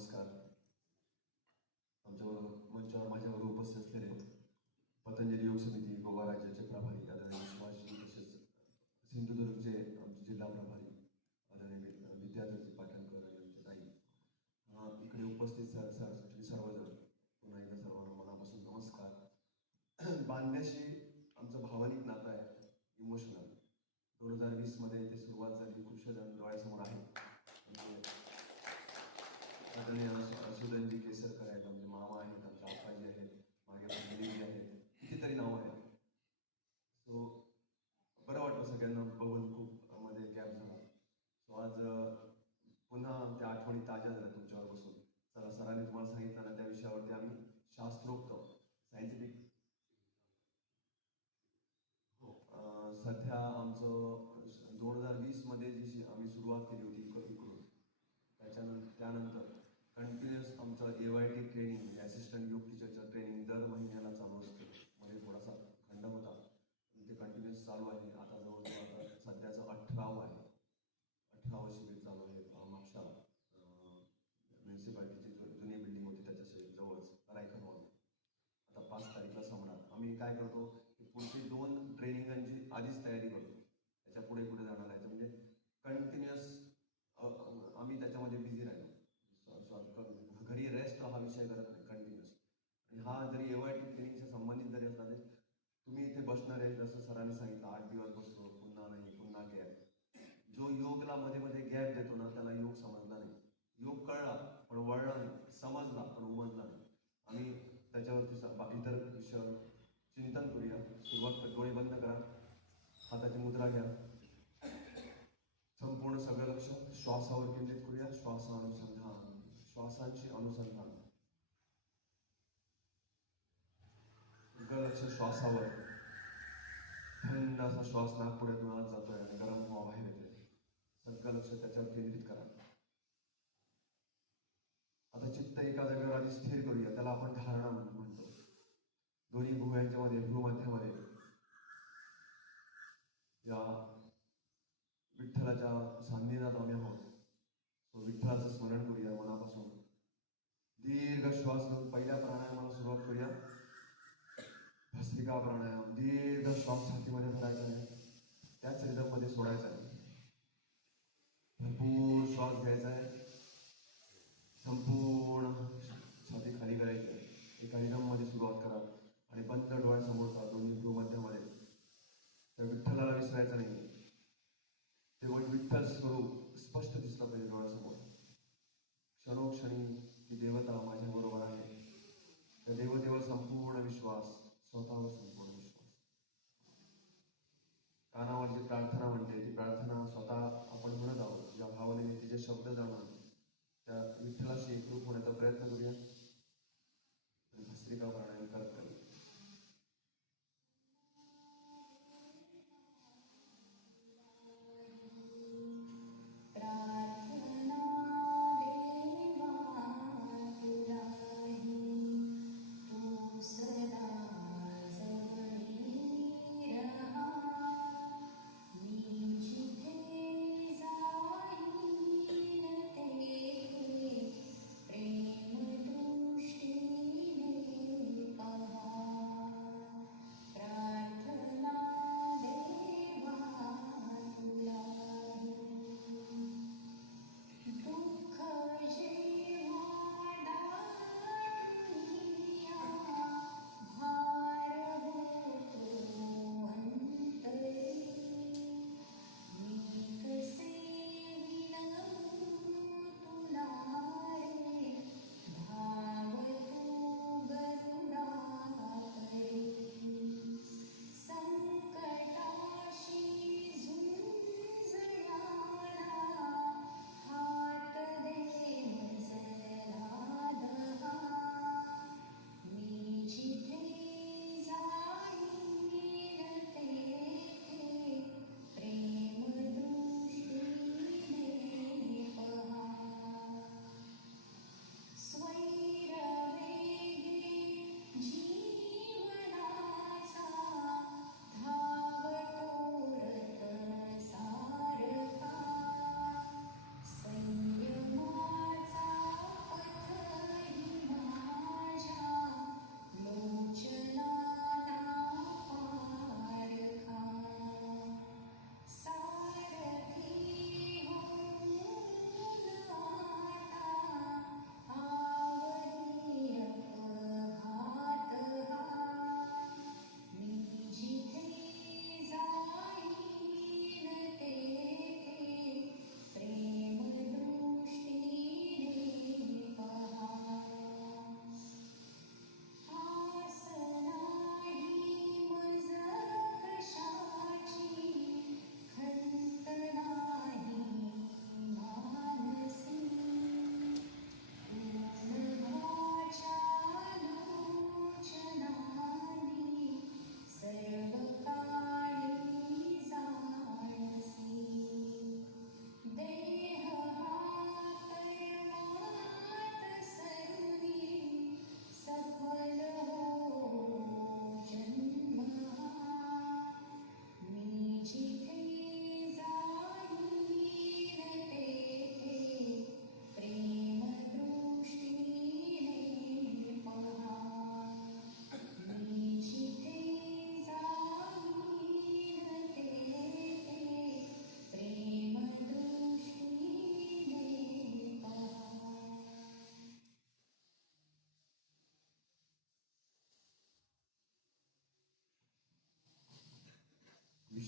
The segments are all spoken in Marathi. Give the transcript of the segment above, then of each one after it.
नमस्कार. आमच्या मंचावर माझ्याबरोबर उपस्थित असलेले पतंजली योग समिती गोवा राज्याचे प्रभारी आदरणीय सुभाषजी, तसेच सिंधुदुर्गचे आमचे जिल्हा प्रभारी आदरणीय विद्यार्थी पाटणकर यांचे ताई, इकडे उपस्थित सर्वजण पुन्हा एकदा सर्वांना मनापासून नमस्कार. बांधण्याशी आमचं भावनिक नातं आहे, इमोशनल. 2020 मध्ये ते सुरुवात झाली, कृष्णजन डोळ्यासमोर आहे. आदरणीय सुदनजी केसरकर आहेत, आमचे मामा आहेत, आमचे आप्पाजी आहेत, मागे बहिणीजी आहेत, कितीतरी नावं आहेत. सो बरं वाटलं सगळ्यांना बघून, खूप मध्ये गॅप झाला. सो आज पुन्हा त्या आठवणी ताज्या झाल्या तुमच्यावर बसून. चला, सरांनी तुम्हाला सांगितलं ना, त्या विषयावरती आम्ही शास्त्रोक्त सायंटिफिक सध्या आमचं 2020 मध्ये जी आम्ही सुरुवात केली होती इकडून, त्यानंतर कंटिन्युअस आमचं AYT ट्रेनिंग, असिस्टंट योग टीचरचं ट्रेनिंग दर महिन्याला चालू असतं. मध्ये थोडासा खंड होता, ते कंटिन्युअस चालू आहे. आता जवळजवळ सध्याचं 18वं आहे. 18वं शिबिर चालू आहे मागशाला, म्युन्सिपाल्टीची जुनी बिल्डिंग होती त्याच्या जवळच रायखन हॉल. आता 5 तारीखला संपणार. आम्ही काय करतो की पुढची 2 ट्रेनिंगांची आधीच तयारी करतो, त्याच्या पुढे जाणार आहे. म्हणजे कंटिन्युअस आम्ही त्याच्यामध्ये बिझी राहिलो. घरी रेस्ट हा विषय करत नाही, कंटिन्युअस. आणि हा जरी AYT ट्रेनिंगच्या संबंधित जरी असला तरी तुम्ही इथे बसणार आहे, जसं सरांनी सांगितलं 8 दिवस बसतो, पुन्हा नाही, पुन्हा गॅप. जो योगला मध्ये मध्ये गॅप देतो ना, त्याला योग समजला नाही. योग कळला पण वळला नाही, समजला पण उमजला नाही. आम्ही त्याच्यावरती इतर विषयावर चिंतन करूया. सुरुवात, डोळे बंद करा, हाताची मुद्रा घ्या, संपूर्ण सगळं लक्ष श्वासावर केंद्रित करूया. श्वासानुसंधान, श्वासांची अनुसंधान, सगळं लक्ष श्वासावर. थंड असा श्वास नागपुड्यातून आत जातोय आणि गरम हवा बाहेर येते. सगळं लक्ष त्याच्यावर केंद्रित करा. आता चित्त एका जागेवर आधी स्थिर करूया, त्याला आपण धारणा म्हणतो. दोन्ही भुवयांच्या मध्ये, भ्रूमध्यामध्ये या विठ्ठलाच्या सान्निध्यात आम्ही आहोत. सो विठ्ठलाचं स्मरण करूया मनापासून. दीर्घ श्वास घेऊन पहिल्या प्राणायामाला सुरुवात करूया. भस्त्रिका प्राणायाम. दीर्घ श्वास छातीमध्ये भरायचा आहे, त्याच रिदममध्ये सोडायचा आहे. भरपूर श्वास घ्यायचा आहे, संपूर्ण छाती खाली करायची आहे. एका रिदममध्ये सुरुवात करा आणि बंद डोळ्यासमोरचा दोन्ही भ्रूमध्यामध्ये त्या विठ्ठलाला विसरायचं नाही. ते विठ्ठल स्वरूप स्पष्ट दिसलं पाहिजे डोळ्यासमोर. क्षणोक्षणी ती देवता माझ्याबरोबर आहे. त्या देवतेवर संपूर्ण विश्वास, स्वतःवर संपूर्ण विश्वास. कानावर जी प्रार्थना म्हणते, ती प्रार्थना स्वतः आपण म्हणत आहोत. ज्या भावनेने तिचे शब्द जाणून त्या विठ्ठलाशी एकरूप होण्याचा प्रयत्न करूया. भस्त्रिका प्राणायाम करत करूया.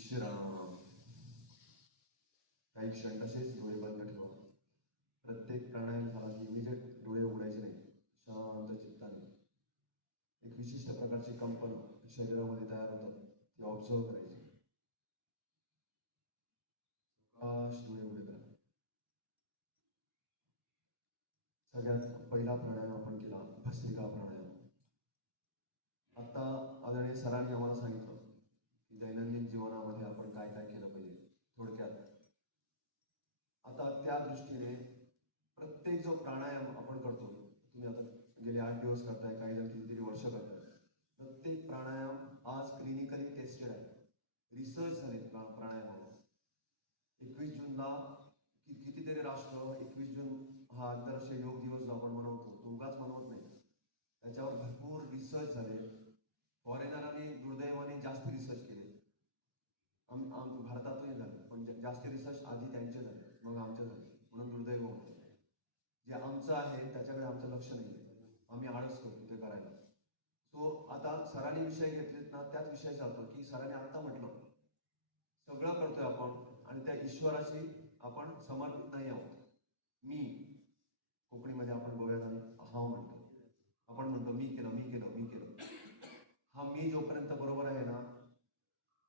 विश्राम. काही क्षण तसेच डोळे बंद ठेवा. प्रत्येक प्राणायाम झाला की इमिजिएट डोळे उघडायचे नाही. शांत चित्ताने एक विशिष्ट प्रकारची कंपन शरीरामध्ये तयार होतात, ती ऑब्झर्व करायची. प्रकाश डोळे उघडे करा. सगळ्यात पहिला प्राणायाम आपण केला भस्त्रिका प्राणायाम. आता आदरणीय सरांनी आम्हाला सांगितलं की दैनंदिन जीवनामध्ये आपण काय काय केलं पाहिजे थोडक्यात. आता त्या दृष्टीने प्रत्येक जो प्राणायाम आपण करतो, तुम्ही आता गेले 8 दिवस करताय, काही जण कितीतरी वर्ष करताय, प्रत्येक प्राणायाम आज क्लिनिकली टेस्टेड आहे, रिसर्च झाले प्राणायामावर. 21 जूनला कितीतरी राष्ट्र 21 जून हा आंतरराष्ट्रीय योग दिवस जो आपण मनवतो, तो उगाच मनवत नाही. त्याच्यावर भरपूर रिसर्च झाले. फॉरेनरांनी दुर्दैवाने जास्त रिसर्च केले. भारतातही झाले, पण जास्त रिसर्च आधी त्यांचे झाले, मग आमचे झाले, म्हणून दुर्दैव होते. जे आमचं आहे त्याच्याकडे आमचं लक्ष नाही आहे, आम्ही आळस करतो ते करायला. सो आता सरांनी विषय घेतलेत ना, त्याच विषय चालतो की सरांनी आत्ता म्हटलं सगळं करतोय आपण आणि त्या ईश्वराशी आपण समर्पित नाही आहोत. मी कोकणीमध्ये आपण गोव्यात हा म्हणतो, आपण म्हणतो मी केलं मी केलं मी केलं. हा मी जोपर्यंत बरोबर आहे ना,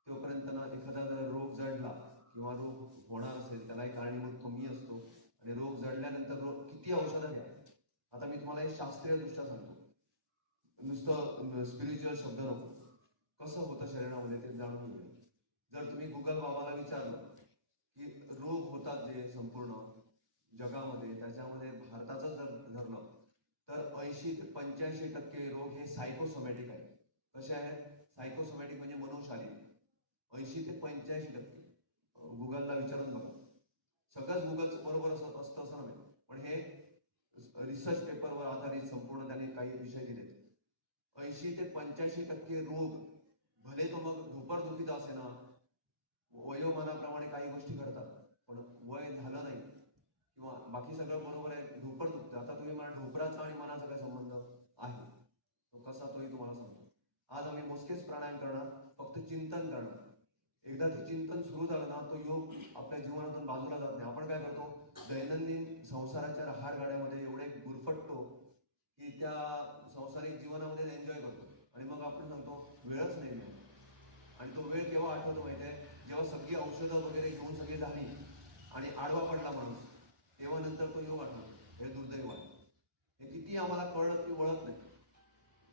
तोपर्यंत ना एखादा जर रोग जडला किंवा रोग होणार असेल त्यालाही कारणीभूत तो मी असतो. आणि रोग जडल्यानंतर रोग किती औषधं घ्या. आता मी तुम्हाला एक शास्त्रीय दृष्ट्या सांगतो, नुसतं स्पिरिच्युअल शब्द नको, कसं होतं शरीरामध्ये ते जाणून घेऊ. जर तुम्ही गुगल बाबाला विचारलं की रोग होतात जे संपूर्ण जगामध्ये, त्याच्यामध्ये भारताचं जर धरलं तर 80 ते 85% रोग हे सायकोसोमॅटिक आहे. कसे आहेत? सायकोसोमॅटिक म्हणजे मनोशालीन. 80 ते 85%. गुगलला विचारून बघा. सगळंच गुगलचं बरोबर असतं असं नव्हे, पण हे रिसर्च पेपरवर आधारित संपूर्ण त्याने काही विषय दिले. 80 ते 85% रोग, भले तो मग धोपारधोपीचा असे ना, वयोमानाप्रमाणे काही गोष्टी घडतात, पण वय झालं नाही किंवा बाकी सगळं बरोबर आहे, ढोपर दुखतं. आता तुम्ही मला ढोपराचा आणि मनाचा काय संबंध आहे, तो कसा तोही तुम्हाला सांगतो. आज आम्ही मोजकेच प्राणायाम करणार, फक्त चिंतन करणार. एकदा ते चिंतन सुरू झालं ना, तो योग आपल्या जीवनातून बाजूला जात नाही. आपण काय करतो, दैनंदिन संसाराच्या रहाडगाड्यामध्ये एवढे गुरफटतो की त्या संसारिक जीवनामध्ये एन्जॉय करतो आणि मग आपण सांगतो वेळच नाही मिळत. आणि तो वेळ केव्हा आठवतो माहिती आहे? जेव्हा सगळी औषधं वगैरे घेऊन सगळी झाली आणि आडवा पडला माणूस, तेव्हा नंतर तो योग आठवतो. हे दुर्दैव आहे. हे किती आम्हाला कळलं की वळत नाही.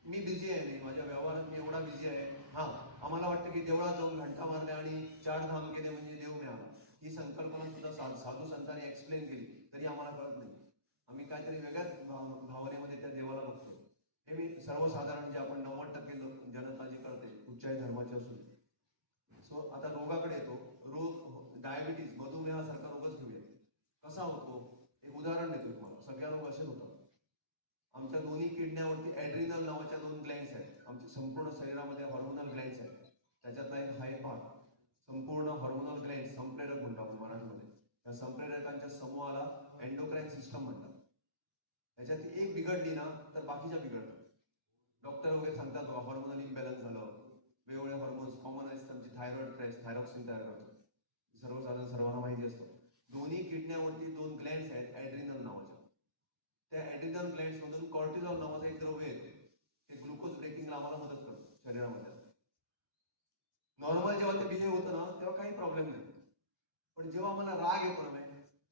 मी बिझी आहे, मी माझ्या व्यवहारात मी एवढा बिझी आहे. हा, आम्हाला वाटतं की देवळात जाऊन घंटा मारल्या आणि 4 धाम केले म्हणजे देव मिळाला. ही संकल्पना सुद्धा साधू संतांनी एक्सप्लेन केली, तरी आम्हाला कळत नाही. आम्ही काहीतरी वेगळ्याच भावनेमध्ये त्या देवाला बघतो. हे मी सर्वसाधारण जे आपण 90% जनता जी करते कुठच्याही धर्माची असून. सो आता रोगाकडे येतो. रोग डायबिटीज, मधुमेहासारखा रोगच घेऊया. कसा होतो एक उदाहरण देतो तुम्हाला. सगळ्या रोग असेच होतात. आमच्या दोन्ही किडन्यावरती ॲड्रिनल नावाच्या 2 ग्लँड्स आहेत. आमच्या संपूर्ण शरीरामध्ये हॉर्मोनल ग्लँड्स आहेत. त्याच्यातला एक हायपा, संपूर्ण हॉर्मोनल ग्लँड्स, संप्रेरक म्हणतो आपण मराठीमध्ये. त्या संप्रेरकांच्या समूहाला एंडोक्राईन सिस्टम म्हणतात. त्याच्यात एक बिघडली ना तर बाकीच्या बिघडतात. डॉक्टर वगैरे सांगतात बाबा हॉर्मोनल इम्बॅलन्स झालं, वेगवेगळे हॉर्मोन्स कॉमन असतात, आमची थायरॉइड क्रेस, थायरॉक्सिन तयार करतो. सर्वसाधारण सर्वांना माहिती असतं. दोन्ही किडन्यावरती 2 ग्लँड्स आहेत ॲड्रिनल नावाच्या. त्या ॲड्रिनल ग्लँड्स मधून कॉर्टिझॉल नावाचं एक द्रव्य येते. ते ग्लुकोज ब्रेकिंगला आम्हाला मदत करतं शरीरामध्ये. नॉर्मल जेव्हा ते बिहेव होतं ना, तेव्हा काही प्रॉब्लेम नाही. पण जेव्हा आम्हाला राग येतो ना,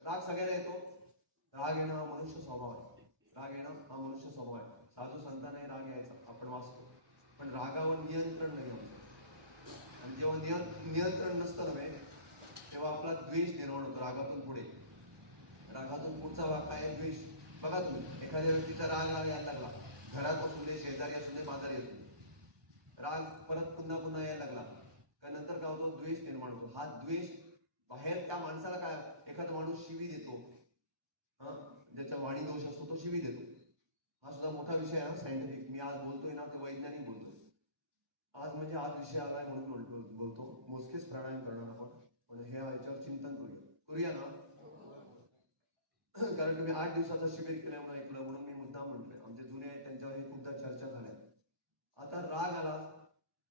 राग सगळ्याला येतो. राग येणं हा मनुष्य स्वभाव आहे. राग येणं हा मनुष्य स्वभाव आहे. साधू संतांनाही राग यायचा, आपण वाचतो. पण रागावर नियंत्रण नाही होतं. आणि जेव्हा नियंत्रण नसतं नव्हे, तेव्हा आपला द्वेष निर्माण होतो. रागातून पुढे, रागातून पुढचा भाग काय? द्वेष. बघा तुम्ही, एखाद्या व्यक्तीचा राग यायला लागला, घरात असून दे, शेजारी असून दे, बाजारी असून दे, राग परत पुन्हा पुन्हा यायला लागला का नंतर काय होतो? द्वेष निर्माण होतो. हा द्वेष बाहेर त्या माणसाला काय, एखादा माणूस शिवी देतो, हा, ज्याचा वाणी दोष असतो तो शिवी देतो. हा सुद्धा मोठा विषय आहे सायंटिफिक. मी आज बोलतोय ना ते वैज्ञानिक बोलतोय. आज म्हणजे आज विषय आलाय म्हणून बोलतो. मोजकेच प्राणायाम करणार आपण, पण हे याच्यावर चिंतन करूया ना. कारण तुम्ही 8 दिवसाचं शिबिर केलं म्हणून ऐकलं, म्हणून मी मुद्दा म्हटलं. आमचे जुने आहेत त्यांच्यावर खूपदा चर्चा झाल्या. आता राग आला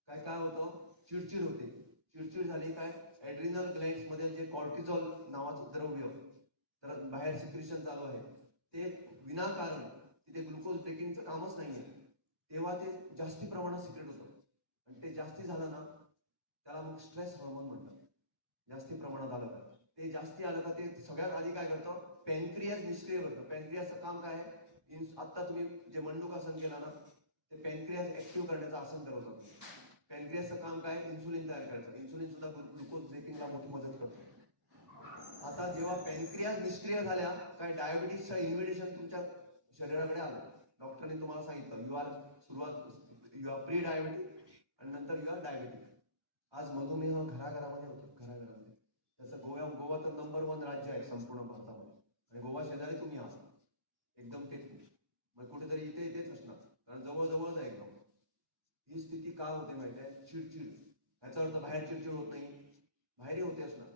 काय काय होतं? चिडचिड होते. चिडचिड झाली काय, ॲड्रिनल ग्लँड्स मध्ये जे कॉर्टिझॉल नावाचं द्रव्य तर बाहेर सिक्रेशन चालू आहे ते विनाकारण तिथे ग्लुकोज ब्रेकिंगचं कामच नाहीये, तेव्हा ते जास्ती प्रमाणात सिक्रेट होतं आणि ते जास्ती झालं ना त्याला मग स्ट्रेस हार्मोन म्हणतात. जास्ती प्रमाणात आलं का, ते जास्ती आलं का ते सगळ्यात आधी काय करतं, पॅनक्रियाज निष्क्रिय करतं. पॅनक्रियाचं काम काय आहे, आता तुम्ही जे मंडूकासन केला ना ते पॅनक्रियाज ऍक्टिव्ह करण्याचं आसन करवतं. पॅनक्रियाचं काम काय, इन्सुलिन तयार करायचं. इन्सुलिन सुद्धा ग्लुकोज ब्रेकिंगला मोठी मदत करतो. आता जेव्हा पॅनक्रियाज निष्क्रिय झाल्या काय, डायबिटीसचं इन्व्हिटेशन तुमच्या शरीराकडे आलं. डॉक्टरने तुम्हाला सांगितलं यू आर प्री डायबेटिक आणि नंतर यू आर डायबेटिक. आज मधुमेह घराघरामध्ये होतो, घराघरामध्ये. त्याचं गोवा तर नंबर 1 राज्य आहे संपूर्ण भारतामध्ये आणि गोवा शेजारी तुम्ही आहात एकदम ते मग कुठेतरी इथेच असणार, कारण जवळजवळच आहे एकदम. ही स्थिती का होते माहिती आहे, चिडचिड. ह्याचा अर्थ बाहेर चिडचिड होत नाही, बाहेरही होते असणार,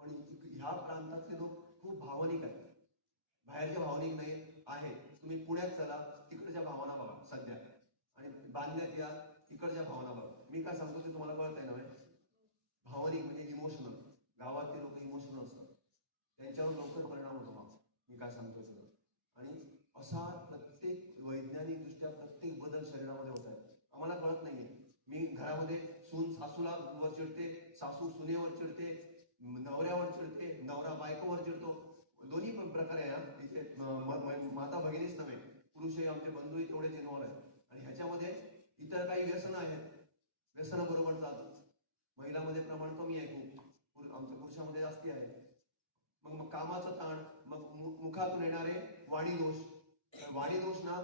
पण ह्या प्रांतातले लोक खूप भावनिक आहेत. बाहेरच्या भावनिक नाही आहे. तुम्ही पुण्यात चला, तिकडच्या भावना बघा सध्या, आणि बांधण्यात या तिकडच्या भावना बघा. मी काय सांगतो ते तुम्हाला कळत आहे ना. भावनिक म्हणजे इमोशनल. गावातले लोक इमोशनल असतात, त्यांच्यावर लवकर परिणाम होतो. मग मी काय सांगतो सगळं, आणि असा प्रत्येक वैज्ञानिकदृष्ट्या प्रत्येक बदल शरीरामध्ये होत आहे, आम्हाला कळत नाहीये. मी घरामध्ये सून सासूला वर चिडते, सासू सुनेवर चिडते, नवऱ्यावर चिडते, नवरा बायकोवर चिडतो. दोन्ही पण प्रकारे आहे इथे. माता भगिनीच नव्हे, पुरुषही आमचे बंधूही तेवढेच इन्व्हॉल्व आहेत. आणि ह्याच्यामध्ये इतर काही व्यसनं आहेत, व्यसनाबरोबर चालतं. महिलांमध्ये प्रमाण कमी आहे खूप, आमच्या पुरुषामध्ये जास्ती आहे. मग कामाचं ताण, मग मुखातून येणारे वाणी दोष. वाणी दोष ना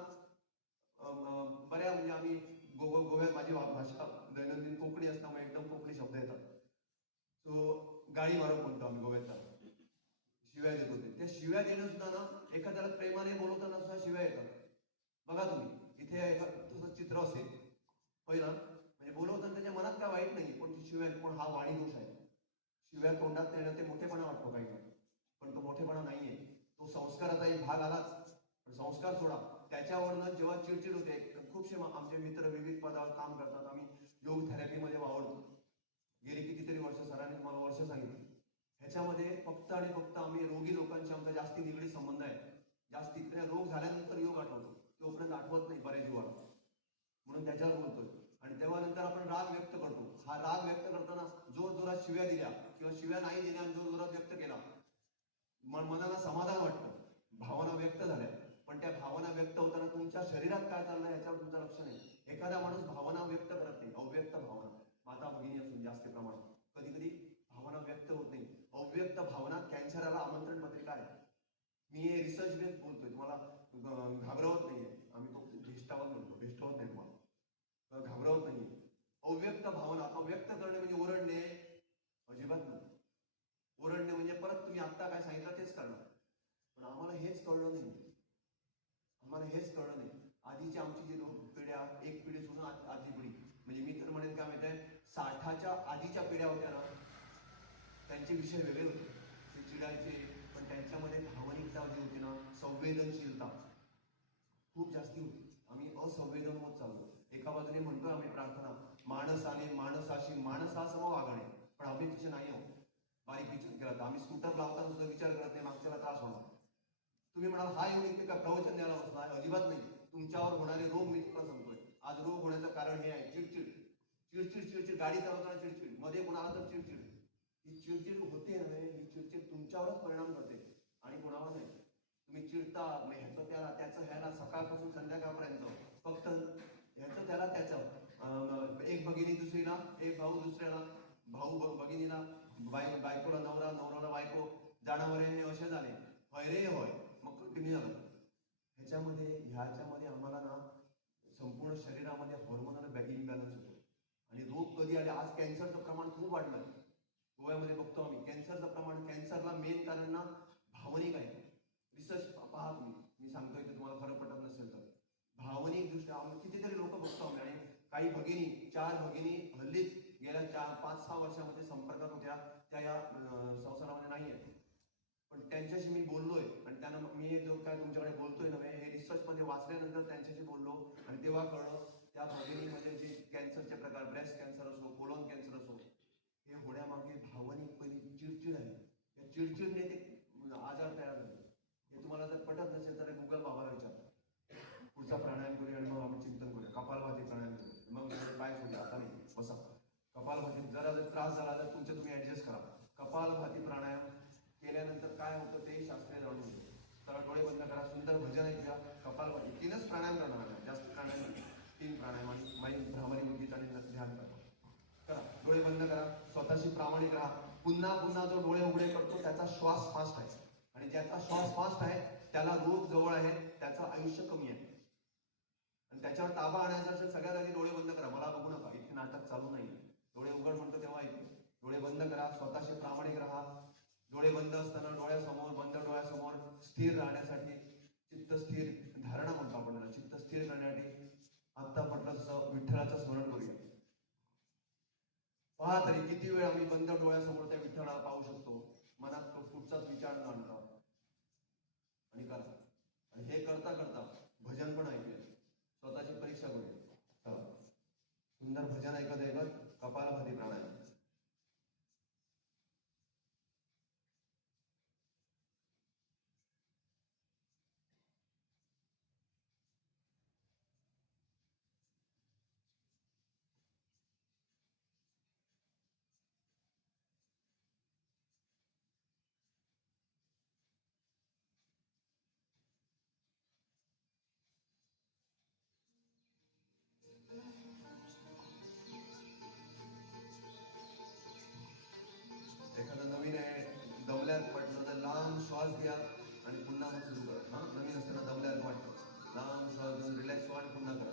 बऱ्या म्हणजे आम्ही गोव्यात माझी भाषा दैनंदिन कोकणी असल्यामुळे एकदम कोकणी शब्द येतात. सो गाडी मारक म्हणतो आम्ही गोव्यात, शिव्या देत होते. त्या शिव्या देणं सुद्धा ना, एखाद्याला प्रेमाने बोलवताना सुद्धा शिव्या येतात. बघा तुम्ही इथे तसं चित्र असेल पहिला, म्हणजे बोलवताना त्याच्या मनात काय वाईट नाही, पण शिव्या, पण हा वाणी दोष आहे. शिव्या तोंडात येणं ते मोठेपणा वाटतो काही, पण तो मोठेपणा नाहीये, तो संस्काराचा एक भाग आलाच. पण संस्कार सोडा, त्याच्यावरनं जेव्हा चिडचिड होते. खूपसे आमचे मित्र विविध पदावर काम करतात, आम्ही योग थेरपीमध्ये वावरतो गेली कितीतरी वर्ष. सरांनी तुम्हाला वर्ष सांगितलं. ह्याच्यामध्ये फक्त आणि फक्त आम्ही रोगी लोकांशी आमचा जास्ती निगडीत संबंध आहे. जास्ती रोग झाल्यानंतर योग आठवतो, तोपर्यंत आठवत नाही बऱ्याच जीवाला, म्हणून त्याच्यावर बोलतोय. आणि तेव्हा नंतर आपण राग व्यक्त करतो. हा राग व्यक्त करताना जोर जोरात शिव्या दिल्या किंवा शिव्या नाही दिल्या आणि जोर जोरात व्यक्त केला, मनाला समाधान वाटतं, भावना व्यक्त झाल्या. पण त्या भावना व्यक्त होताना तुमच्या शरीरात काय चाललंय याच्यावर तुमचं लक्ष नाही. एखादा माणूस भावना व्यक्त करत नाही, अव्यक्त भावना, माता भगिनी असून जास्त प्रमाणात कधी कधी भावना व्यक्त होत नाही. अव्यक्त भावना कॅन्सरला आमंत्रण पत्रिका आहे. मी हे रिसर्च बेस बोलतोय, तुम्हाला घाबरवत नाहीये. आम्ही तो भेष्टावत म्हणतो, भेष्टावत नाही तुम्हाला, घाबरवत नाही. अव्यक्त भावना अव्यक्त करणे म्हणजे ओरडणे अजिबात नाही. ओरडणे म्हणजे परत तुम्ही आत्ता काय सांगितलं तेच करणार. पण आम्हाला हेच कळलं नाही, आम्हाला हेच कळलं नाही. आधीची आमची जी लोक पिढ्या, एक पिढी सोडून आधी पिढी, म्हणजे मी तर म्हणेन काय माहिती आहे, 60च्या आधीच्या पिढ्या होत्या ना, त्यांचे विषय वेगळे होते, ते चिडायचे, पण त्यांच्यामध्ये भावनिकता जी होती ना, संवेदनशीलता खूप जास्ती होती. आम्ही असंवेदन होत चाललो. एका बाजूने म्हणतोय आम्ही प्रार्थना, माणसाने माणसाशी माणसासम वागणे, पण आम्ही तसे नाही आहोत. बारीक विचार केला तर आम्ही स्कूटर लावताना सुद्धा विचार करत नाही मागच्याला त्रास होणार. तुम्ही म्हणाल हा येऊन इथे का प्रवचन द्यायला बसला, अजिबात नाही. तुमच्यावर होणारे रोग मी तुम्हाला सांगतोय. आज रोग होण्याचं कारण हे आहे, चिडचिड. चिडचिड चिडचिड, गाडी चालवताना चिडचिड, मध्ये कोणाला तर चिडचिड. ही चिडचिड होते ना, ही चिडचिड तुमच्यावरच परिणाम करते आणि कोणावर नाही. तुम्ही चिडता, ह्याचं त्याला, त्याचं ह्याला, सकाळपासून संध्याकाळपर्यंत फक्त ह्याचं त्याला त्याचं. एक भगिनी दुसरीला, एक भाऊ दुसऱ्याला, भाऊ भगिनीला, बायकोला नवरा, नवऱ्याला बायको, जनावरे असे झाले. होय रे होय, मग कंटिन्यू झालं. ह्याच्यामध्ये आम्हाला ना संपूर्ण शरीरामध्ये हॉर्मोनल इम्बॅलन्स होतो. आणि रोग कधी आले, आज कॅन्सरचं प्रमाण खूप वाढलं. गोव्यामध्ये बघतो आम्ही कॅन्सरचं प्रमाण. कॅन्सरला मेन कारण ना भावनिक आहे. रिसर्च पहा तुम्ही, मी सांगतोय की तुम्हाला खरं पटत नसेल तर. भावनिक दृष्ट्या आम्ही कितीतरी लोक बघतो आम्ही, आणि काही भगिनी, 4 भगिनी हल्लीच गेल्या 5-6 वर्षामध्ये संपर्कात होत्या, त्या या संसारामध्ये नाही आहेत. पण त्यांच्याशी मी बोललोय, आणि त्यांना मी जो काय तुमच्याकडे बोलतोय ना, हे रिसर्चमध्ये वाचल्यानंतर त्यांच्याशी बोललो, आणि तेव्हा कळलं त्या भगिनीमध्ये जे कॅन्सरचे प्रकार, ब्रेस्ट कॅन्सर असो, कोलोन कॅन्सर असो, हे डोळ्यामागे भावनिकपणे चिडचिड आहे. या चिडचिडने ते आजार तयार झाले. हे तुम्हाला जर पटत नसेल तर गुगल बाबाला विचारा. पुढचा प्राणायाम करूया आणि मग आपण चिंतन करूया. कपालभाती प्राणायाम करूया. मग पाय सोडूया, आता नाही, बसा. कपालभाती जरा जर त्रास झाला तर तुमच्या तुम्ही ऍडजस्ट करा. कपालभाती प्राणायाम केल्यानंतर काय होतं ते शास्त्रीय जाणून घ्या. तर डोळे बंद करा, सुंदर भजन ऐकूया. कपालभाती 3च प्राणायाम करणार आहे, जास्त प्राणायाम नाही. 3 प्राणायाम आणि माईंड भ्रामरी मुद्रित आणि ध्यान करा. डोळे बंद करा, स्वतःशी प्रामाणिक राहा. पुन्हा पुन्हा जो डोळे उघडे करतो त्याचा श्वास फास्ट आहे आणि ज्याचा श्वास फास्ट आहे त्याला रोग जवळ आहे, त्याचं आयुष्य कमी आहे. आणि त्याच्यावर ताबा आणायचा असेल सगळ्यात आधी डोळे बंद करा. मला बघू नका, इथे नाटक चालू नाही. डोळे उघड म्हणतो तेव्हा ऐकू. डोळे बंद करा, स्वतःशी प्रामाणिक राहा. डोळे बंद असताना डोळ्यासमोर, बंद डोळ्यासमोर स्थिर राहण्यासाठी चित्त स्थिर धारणा म्हणतो आपण त्याला. चित्त स्थिर करण्यासाठी आत्ता म्हटलं तसं विठ्ठलाचं स्मरण करूया. पहा तरी किती वेळ आम्ही बंद डोळ्यासमोर त्या विठ्ठलाला पाहू शकतो. मनात तो कुठचाच विचार न आणता आणि करा. आणि हे करता करता भजन पण ऐकूया. स्वतःची परीक्षा करूया. चला, सुंदर भजन ऐकत ऐकत कपालभाती प्राणायाम. एखादं नवीन आहे, दमल्यात पडलं तर लांब श्वास घ्या आणि पुन्हा मग सुरू करा. हा, नवीन असताना दमल्यात वाटतं, लांब श्वास घेऊन रिलॅक्स व्हा आणि पुन्हा करा.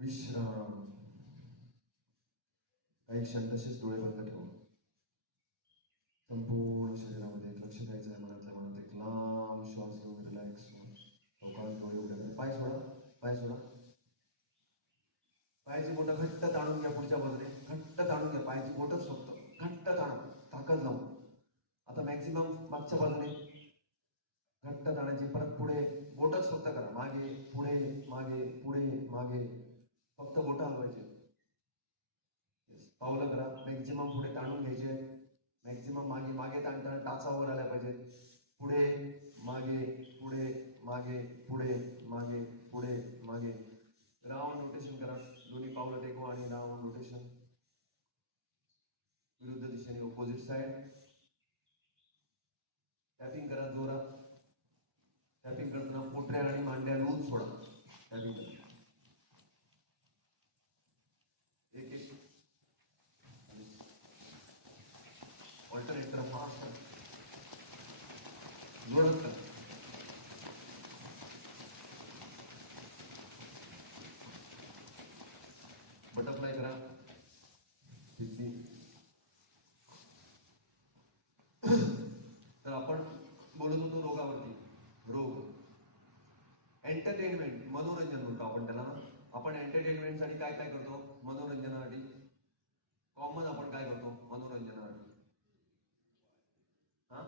विश्राम. काही क्षण तसेच डोळे बंद ठेवून संपूर्ण शरीरामध्ये एक लक्ष द्यायचं आहे. मनातल्या मनात एक लांब श्वास घेऊन रिलॅक्स होऊन सावकाश डोळे उघडे करा. पाय सोडा, पाय सोडा. पायाची बोटं घट्ट ताणून घ्या. पुढच्या बाजूने घट्ट ताणून घ्या. पायाची बोटच फक्त घट्ट ताणा, ताकद लावून. आता मॅक्झिमम मागच्या बाजूने घट्ट ताणायची. परत पुढे बोटच फक्त करा. मागे पुढे मागे पुढे मागे, फक्त बोटं हलवायचे. पावलं करा. मॅक्झिमम पुढे ताणून घ्यायचे. मॅक्झिमम मागे मागे ताणताना टाचावर आल्या पाहिजे. पुढे मागे पुढे मागे पुढे मागे पुढे मागे. राऊंड रोटेशन करा. दोन्ही पावलं टेकवा आणि राऊंड रोटेशन. विरुद्ध दिशेने ऑपोजिट साइड. टॅपिंग करा जोरात. टॅपिंग करताना पोटऱ्या आणि मांड्या लूज सोडा. टॅपिंग करा. एक एक ऑल्टरनेट करा. फास्ट करा. जोरात करा. बटरफ्लाय करा. सिद्धी. तर आपण बोलत होतो रोगावरती. रोग, एंटरटेनमेंट, मनोरंजन म्हणतो आपण त्याला ना. आपण एंटरटेनमेंटसाठी काय काय करतो? मनोरंजनासाठी कॉमन आपण काय करतो मनोरंजनासाठी? हा,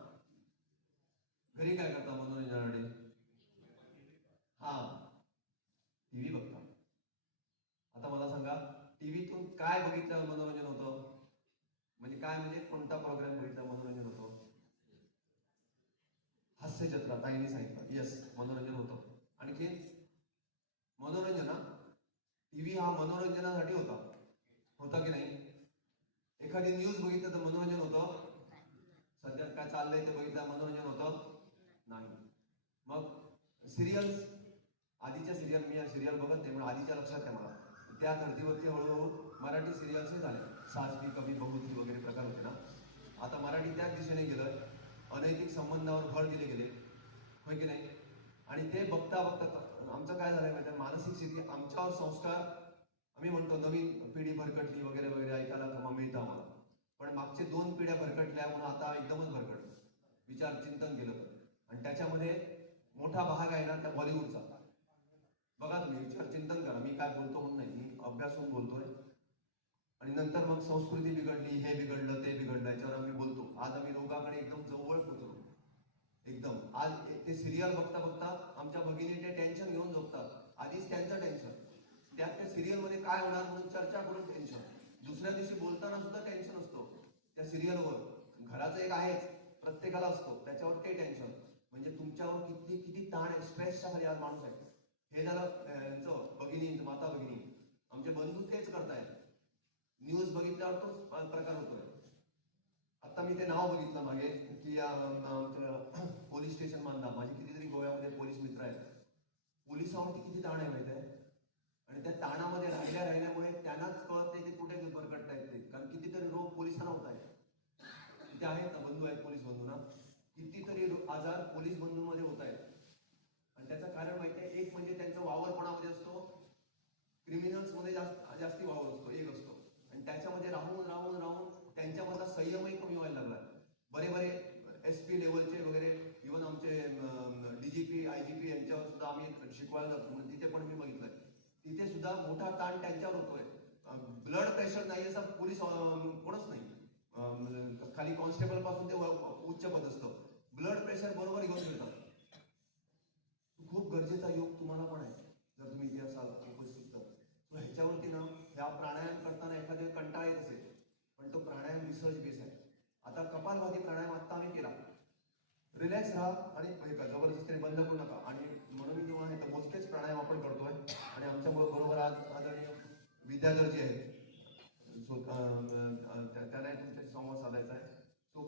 घरी काय करता मनोरंजनासाठी? हा, टीव्ही बघता. आता मला सांगा, टीव्हीतून काय बघितलं मनोरंजन होतं? म्हणजे काय, म्हणजे कोणता प्रोग्राम बघितला मनोरंजन होतं? हास्य जत्रा, ताईने सांगितलं. येस, मनोरंजन होतं. आणखी मनोरंजन, टीव्ही हा मनोरंजनासाठी होता की नाही? एखादी न्यूज बघितलं तर मनोरंजन होतं? सध्या काय चाललंय ते बघितलं मनोरंजन होतं? नाही. मग सिरियल्स, आधीच्या सिरियल, मी सिरियल बघत नाही पण आधीच्या लक्षात आहे मला. त्या धर्तीवरती हळूहळू मराठी सिरियल्सही झाले. सास भी कभी बहू थी वगैरे प्रकार होते ना. आता मराठी त्याच दिशेने गेलं. अनैतिक संबंधावर भर दिले गेले, होय की नाही? आणि ते बघता बघता आमचं काय झालंय माहिती, मानसिक स्थिती, आमच्यावर संस्कार, आम्ही म्हणतो नवीन पिढी भरकटली वगैरे वगैरे ऐकायला मिळतं आम्हाला. पण मागचे 2 पिढ्या भरकटल्या म्हणून आता एकदमच भरकटलं. विचार चिंतन केलं तर. आणि त्याच्यामध्ये मोठा भाग आहे ना त्या बॉलिवूडचा. बघा तुम्ही, विचार चिंतन करा. मी काय बोलतो म्हणून नाही, मी अभ्यासून बोलतोय. आणि नंतर मग संस्कृती बिघडली, हे बिघडलं ते बिघडलं, याच्यावर आम्ही बोलतो. आज आम्ही रोगाकडे एकदम जवळ पोहोचलो. एकदम आज ते सिरियल बघता बघता आमच्या भगिनी ते टेन्शन घेऊन झोपतात. आधीच त्यांचं टेन्शन, त्यात त्या सिरियलमध्ये काय होणार म्हणून चर्चा करून टेन्शन. दुसऱ्या दिवशी बोलताना सुद्धा टेन्शन असतो त्या सिरियलवर. घराचं एक आहेच, प्रत्येकाला असतो, त्याच्यावर ते टेन्शन. म्हणजे तुमच्यावर किती किती ताण आहे, स्ट्रेसच्या खाली आज माणूस आहे. हे झालं यांचं भगिनींचं, माता भगिनी. आमचे बंधू तेच करतायत. न्यूज बघितल्यावर तोच प्रकार होतोय. आता मी ते नाव बघितलं मागे की पोलीस स्टेशन बांधा. माझे कितीतरी गोव्यामध्ये पोलीस मित्र आहेत. पोलिसावरती किती ताण आहे माहिती आहे. आणि त्या ताणामध्ये राहिल्यामुळे त्यांनाच कळत नाही ते कुठे भरकटतायत ते. कारण कितीतरी रोग पोलिसांना होत आहेत. तिथे आहेत ना बंधू, आहेत पोलीस बंधू ना, कितीतरी आजार पोलीस बंधूंमध्ये होत आहेत. आणि त्याचं कारण माहिती आहे, एक म्हणजे त्यांचा वावरपणामध्ये असतो, क्रिमिनल्स मध्ये जास्ती वावर असतो, एक असतो. आणि त्याच्यामध्ये राहून राहून राहून त्यांच्यामधला संयमही कमी व्हायला लागला. बरे बरे SP लेवलचे वगैरे, इव्हन आमचे DGP IGP यांच्यावर सुद्धा आम्ही शिकवायला जातो. म्हणजे तिथे पण मी बघितलंय, तिथे सुद्धा मोठा ताण त्यांच्यावर होतोय. ब्लड प्रेशर नाही असा पोलीस कोणच नाही. खाली कॉन्स्टेबल पासून ते उच्च पद असतं, ब्लड प्रेशर बरोबर घेऊन फिरतात. खूप गरजेचा योग तुम्हाला पण आहे जर तुम्ही इथे असाल उपस्थित तर. ह्याच्यावरती ना, ह्या प्राणायाम करताना एखाद्या कंटाळा येत असेल, पण तो प्राणायाम रिसर्च बेस आहे. आता कपालभाती प्राणायाम आत्ता आम्ही केला. रिलॅक्स राहा आणि जबरदस्तीने बंद करू नका. आणि म्हणून मी तुम्हाला हे मोजकेच प्राणायाम आपण करतोय. आणि आमच्या बरोबर आज आदरणीय विद्याधर जे आहेत, त्यांना तुमच्याशी संवाद साधायचा आहे. तो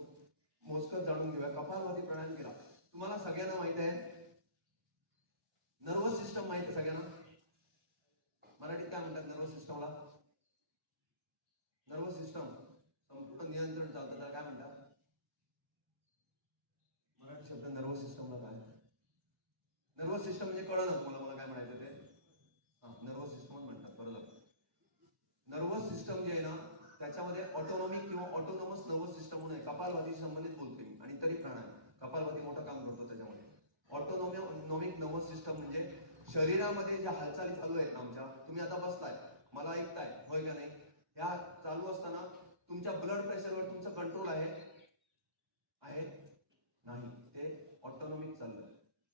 मोजकच जाणून घेऊया. कपालभाती प्राणायाम केला. तुम्हाला सगळ्यांना माहित आहे, नर्वस सिस्टम माहिती आहे सगळ्यांना? मराठीत काय म्हणतात नर्वस सिस्टमला? नर्वस सिस्टम संपूर्ण नियंत्रण चालतं, त्याला काय म्हणतात? मराठी शब्द नर्वस सिस्टमला काय? नर्वस सिस्टम म्हणजे कळलं ना तुम्हाला मला काय म्हणायचं ते? हा, नर्वस सिस्टम म्हणतात, बरोबर. सिस्टम जे आहे ना त्याच्यामध्ये ऑटोनॉमिक किंवा ऑटोनॉमस नर्वस सिस्टम म्हणून कपालभाती संबंधित बोलतोय मी आणि तरी प्राणायाम कपालभाती मोठं काम करतो त्याच्यामध्ये. ऑटोनॉमिक नर्वस सिस्टम म्हणजे शरीरामध्ये ज्या हालचाली चालू आहेत आमच्या, तुम्ही आता बसलाय मला ऐकताय होय का नाही, ह्या चालू असताना तुमच्या ब्लड प्रेशरवर तुमचा कंट्रोल आहे नाही, ते ऑटोनॉमिक चाललंय,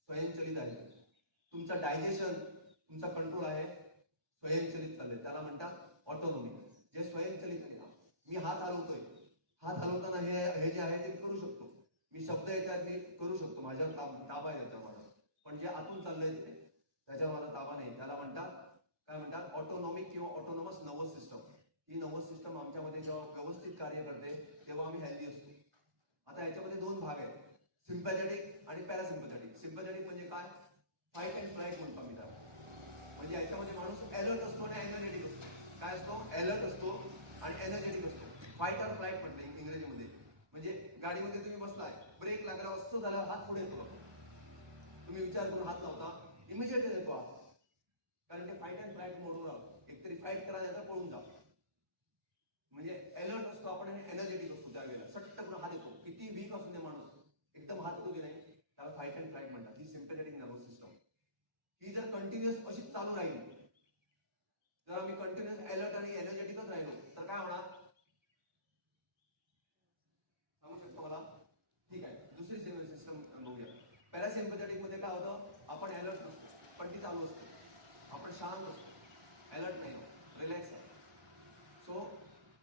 स्वयंचलित आहे. तुमचा डायजेशन तुमचा कंट्रोल आहे, स्वयंचलित चाललंय, त्याला म्हणतात ऑटोनॉमिक. जे स्वयंचलित आहे, मी हात हलवतोय, हात हलवताना हे जे आहे ते करू शकतो, मी शब्द येतात ते करू शकतो, माझ्यावर ताबा येतो माझा. पण जे आतून चाललंय ते त्याच्यावर माझा ताबा नाही, त्याला म्हणतात काय म्हणतात ऑटोनॉमिक किंवा ऑटोनॉमस नर्वस सिस्टम. ही नर्वस सिस्टम आमच्यामध्ये जेव्हा व्यवस्थित कार्य करते तेव्हा आम्ही हेल्दी असतो. आता याच्यामध्ये दोन भाग आहेत, सिम्पॅथेटिक आणि पॅरासिम्पॅथेटिक. सिम्पॅथेटिक म्हणजे काय, फाईट अँड फ्लाईट म्हणतो आम्ही त्याला. म्हणजे याच्यामध्ये माणूस अलर्ट असतो आणि एनर्जेटिक असतो. काय असतो, अलर्ट असतो आणि एनर्जेटिक असतो. फाईट अँड फ्लाईट म्हणतो इंग्रजीमध्ये. म्हणजे गाडीमध्ये तुम्ही बसलाय, ब्रेक लागला, असं झालं, हात पुढे येतो, तुम्ही विचार करून हात लावता, इमिजिएट येतो हात, कारण ते फाईट अँड फ्लाईट मोडवर आहोत. एकतरी फाईट करा नाही तर पळून जा. म्हणजे अलर्ट असतो आपण आणि एनर्जेटिक असतो त्यावेळेला. सट्ट करून हात येतो, किती वीक असू दे माणूस, एकदम हात येतो की नाही, त्याला फाईट अँड फ्लाईट म्हणतात. ही सिम्पॅथेटिक नर्वस सिस्टम. ही जर कंटिन्युअस अशी चालू राहील, जर आम्ही कंटिन्युअस अलर्ट आणि एनर्जेटिकच राहिलो तर काय होणार सांगू शकतो मला? ठीक आहे, दुसरी सिस्टम बघूया. पॅरासिम्पॅथेटिक मध्ये काय होतं, आपण अलर्ट नसतो पण ती चालू असते, आपण शांत असतो, अलर्ट नाही, रिलॅक्स आहे. सो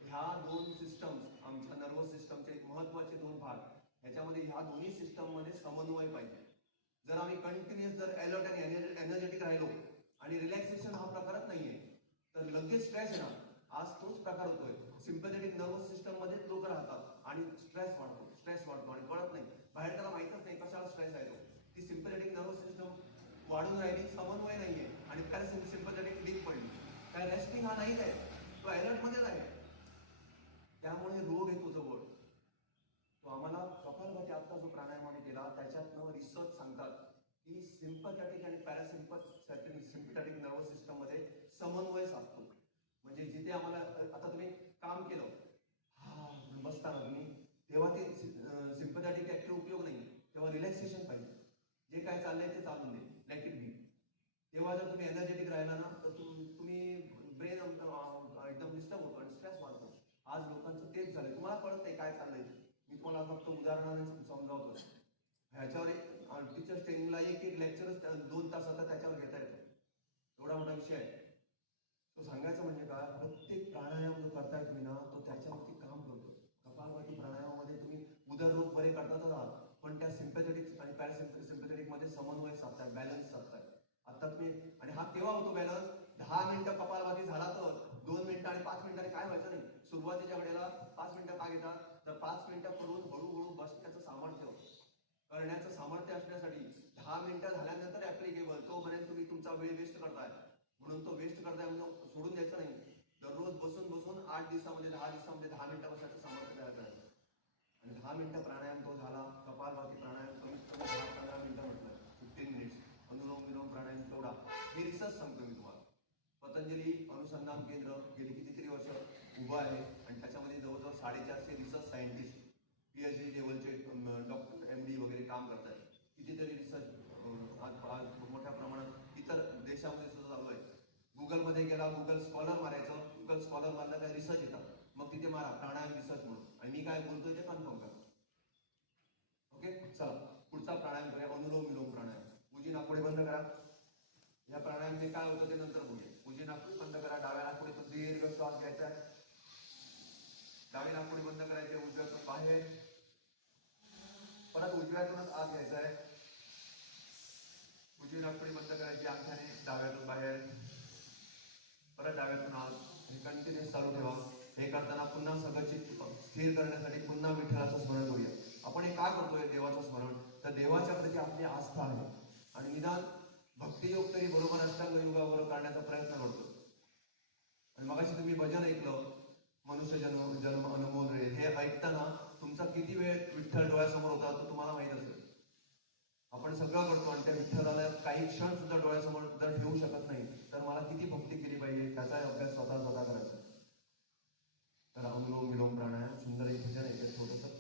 ह्या दोन सिस्टम्स आमच्या नर्वस सिस्टमचे महत्वाचे दोन भाग, ह्याच्यामध्ये ह्या दोन्ही सिस्टम मध्ये समन्वय पाहिजे. जर आम्ही कंटिन्युअस जर अलर्ट आणि एनर्जेटिक राहिलो आणि रिलॅक्सेशन हा प्रकारच नाहीये तर लगेच स्ट्रेस येणार. आज तोच प्रकार होतोय. सिम्पॅथेटिक नर्वस सिस्टम मध्ये लोक राहतात आणि स्ट्रेस वाढतो आणि कळत नाही, बाहेर त्याला माहितच नाही कशाला स्ट्रेस आहे तो. ती सिम्पॅथेटिक नर्वस सिस्टम वाढून राहिली, समन्वय नाहीये आणि पॅरासिम्पॅथेटिक वीक पडली. काय रेस्टिंग हा नाहीच आहे, तो अलर्ट मध्येच आहे, त्यामुळे रोग येतो जवळ. तो आम्हाला कपालभाती आता जो प्राणायाम आम्ही केला त्याच्यातनं रिसर्च सांगतात की सिम्पॅथेटिक आणि सिम्पॅथेटिक नर्वस सिस्टम मध्ये समन्वय साधतो. म्हणजे जिथे आम्हाला आता तुम्ही काम केलं, हा बसताना तुम्ही, तेव्हा ते सिम्पॅथेटिक ऍक्टिव्ह उपयोग नाही, तेव्हा रिलॅक्सेशन पाहिजे. जे काय चाललंय ते चालून दे, लेट इट बी. तेव्हा जर तुम्ही एनर्जेटिक राहिला ना तर तुम्ही ब्रेन एकदम डिस्टर्ब होतो आणि स्ट्रेस वाढतो. आज लोकांचं तेच झालंय, तुम्हाला कळत नाही काय चाललंय. मी तुम्हाला फक्त उदाहरणाने समजावतो. ह्याच्यावर एक टीचर्स ट्रेनिंगला एक लेक्चरच 2 तास आता त्याच्यावर घेता येतो, एवढा मोठा विषय आहे. तो सांगायचं म्हणजे काय, प्रत्येक प्राणायाम जो करताय तुम्ही ना तो त्याच्यावरती काम करतो. कपालभाती प्राणायामामध्ये तुम्ही उदररोग बरे करतातच आहात, पण त्या सिम्पॅथेटिक आणि पॅरासिम्पॅथेटिक मध्ये समन्वय साधताय, बॅलन्स साधताय. आता तुम्ही, आणि हा केव्हा होतो बॅलन्स, 10 मिनिटं कपालभाती झाला तर 2 मिनिटं आणि 5 मिनिटांनी काय व्हायचं नाही. सुरुवातीच्या वेळेला 5 मिनिटं का घेतात, तर 5 मिनिटं करून हळूहळू बसण्याचं सामर्थ्य करण्याचं सामर्थ्य असण्यासाठी 10 मिनिटं झाल्यानंतर ऍप्लिकेबल, तोपर्यंत तुम्ही तुमचा वेळ वेस्ट करताय. म्हणून तो वेस्ट करताय म्हणून सोडून द्यायचं नाही. दररोज बसून 8 दिवसामध्ये 10 दिवसामध्ये 10 मिनिटं बसायचं सामर्थ्य तयार करायचं. आणि 10 मिनिटं प्राणायाम तो झाला. कपालभाती प्राणायाम कमीत कमी 10-15 मिनिटं म्हटलं, 15 मिनिट्स. अनुलोम विलोम प्राणायाम तेवढा. हे रिसर्च सांगतो मी तुम्हाला. पतंजली अनुसंधान केंद्र गेली कितीतरी वर्ष उभं आहे आणि त्याच्यामध्ये जवळजवळ 450 रिसर्च सायंटिस्ट PhD लेवलचे डॉक्टर MD वगैरे काम करतात. कितीतरी रिसर्च आज मोठ्या प्रमाणात इतर देशामध्ये सुद्धा चालू आहे. गुगलमध्ये गेला, गुगल स्कॉलर मारायचं, गुगल स्कॉलर मारला काय रिसर्च येतात, मग तिथे मारा प्राणायाम रिसर्च म्हणून, आणि मी काय बोलतोय ते कन्फर्म करा. ओके, चला पुढचा प्राणायाम करूया, अनुलोम विलोम प्राणायाम. उजी नाकपुडे बंद करा. या प्राणायामने काय होतं ते नंतर बोलूया. उजी नाकपुडी बंद करा. डाव्या नाकपुडीतून दीर्घ श्वास घ्यायचा, डावी नाकपुडी बंद करायची, उजव्यातून बाहेर, परत उजव्यातूनच आत घ्यायचा आहे. उजवी नाकपुडी बंद करायची अंगठ्याने, डाव्यातून बाहेर, परत डाव्यातून आत. हे कंटिन्युअस चालू ठेवा. हे करताना पुन्हा सगळं चित्त स्थिर करण्यासाठी पुन्हा विठ्ठलाचं स्मरण करूया. आपण हे का करतोय देवाचं स्मरण, तर देवाच्या प्रती आपली आस्था आहे आणि निदान भक्तियोग तरी बरोबर अष्टांग योगावर करण्याचा प्रयत्न करतो. आणि मगाशी तुम्ही भजन ऐकलं, मनुष्य जन्म अनमोल रे, हे ऐकताना तुमचा किती वेळ विठ्ठल डोळ्यासमोर होता तो तुम्हाला माहित असेल. आपण सगळं करतो आणि त्या विठ्ठलाला काही क्षण सुद्धा डोळ्यासमोर जर ठेवू शकत नाही तर मला किती भक्ती केली पाहिजे त्याचा अभ्यास स्वतः करायचा. तर अनुलोम विलोम प्राणायाम सुंदर एक भजन आहे थोडंसं.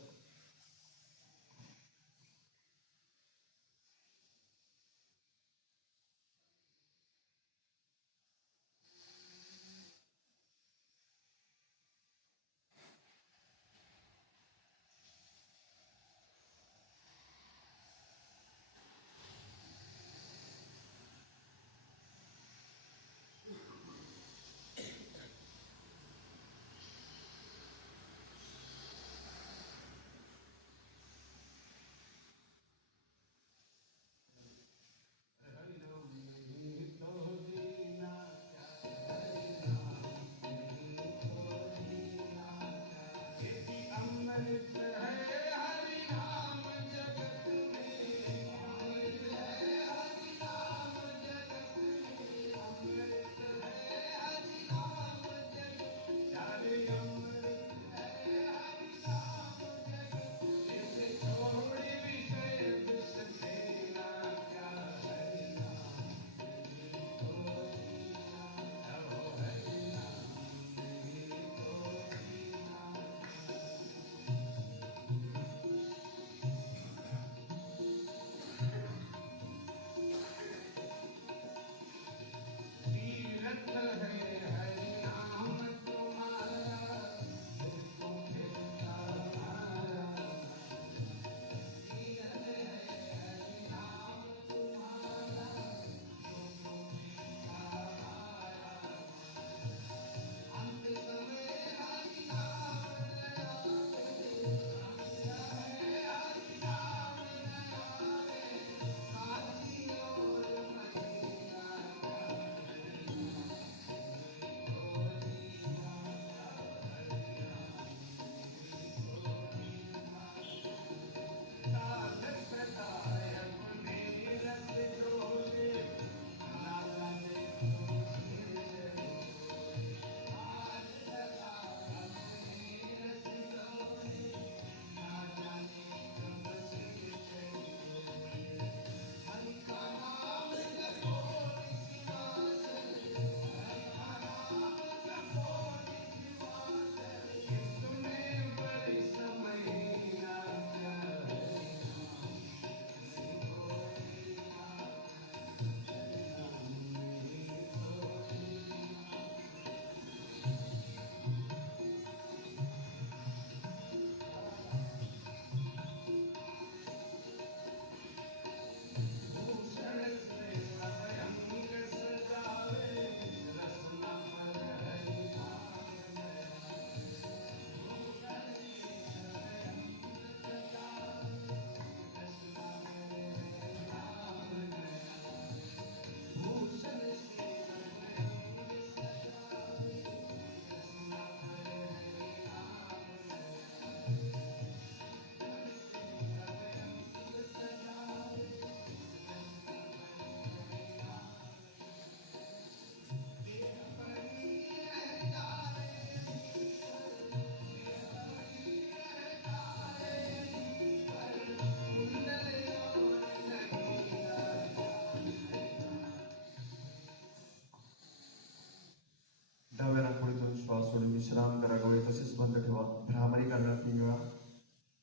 डाव्या नाकपुडीतून श्वास सोडून विश्राम करा. डोळे तसेच बंद ठेवा. भ्रामरी करणार 3 वेळा.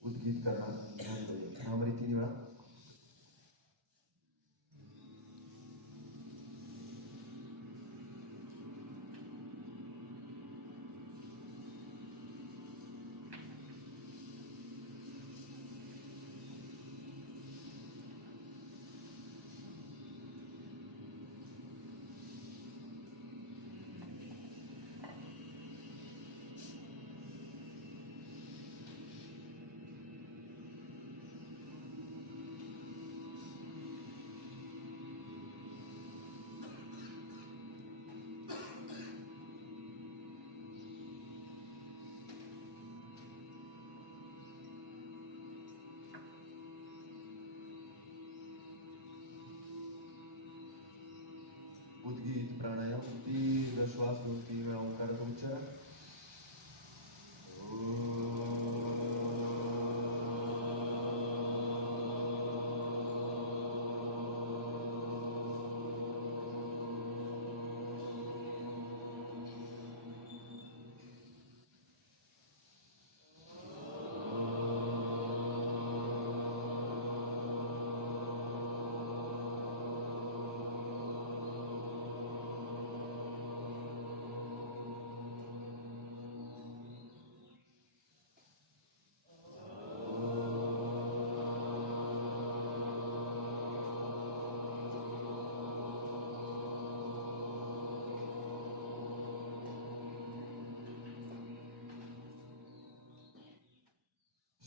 उद्गीत करणार भ्रामरी 3 वेळा. उद्गीत प्राणायाम. दीर्घ श्वास घेऊन 3 वेळा ओंकाराचा उच्चार.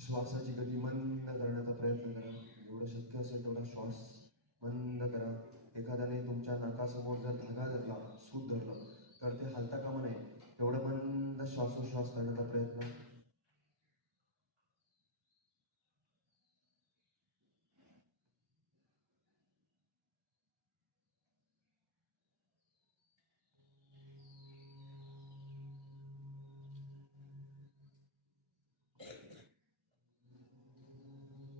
श्वासाची गती मंद करण्याचा प्रयत्न करा. जेवढं शक्य असेल तेवढा श्वास मंद करा. एखाद्याने तुमच्या नाकासमोर जर धागा धरला, सूत धरलं, तर ते हालता कामा नये. तेवढं मंद श्वासोश्वास करण्याचा प्रयत्न.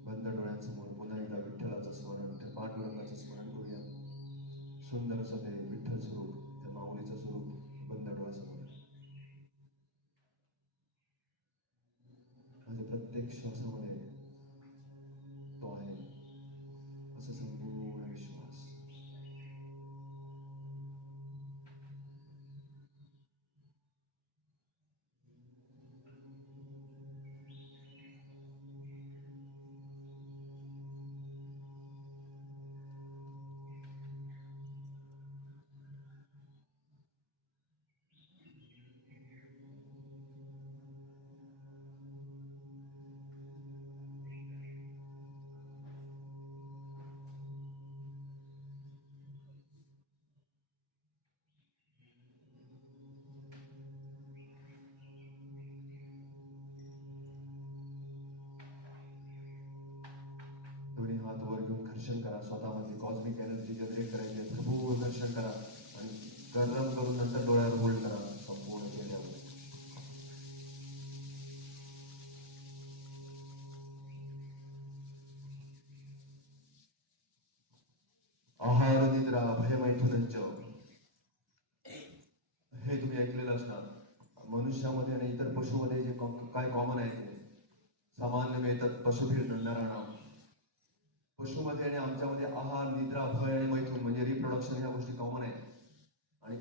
बंद डोळ्यांसमोर पुन्हा एकदा विठ्ठलाचं स्मरण, त्या पांडुरंगाचं स्मरण करूया. सुंदर असं ते विठ्ठल स्वरूप, त्या माऊलीचं स्वरूप बंद डोळ्यासमोर. माझ्या प्रत्येक श्वासामध्ये तो आहे असं संपूर्ण विश्वास. दोन्ही हात वर घेऊन घर्षण करा. स्वतःमध्ये कॉस्मिक एनर्जी जनरेट करायची आहे. भरपूर घर्षण करा आणि गरम करून नंतर डोळ्यावर होल्ड करा संपूर्ण चेहऱ्यावर. आहार निद्रा भयमैथुनंच, हे तुम्ही ऐकलेलं असणार. मनुष्यामध्ये आणि इतर पशुमध्ये जे काय कॉमन आहे ते सामान्य मिळतात. पशुभीर नराणाम. पशुमध्ये आणि आमच्यामध्ये आहार निद्रा भय आणि मैथून म्हणजे रिप्रोडक्शन ह्या गोष्टी कॉमन आहेत. आणि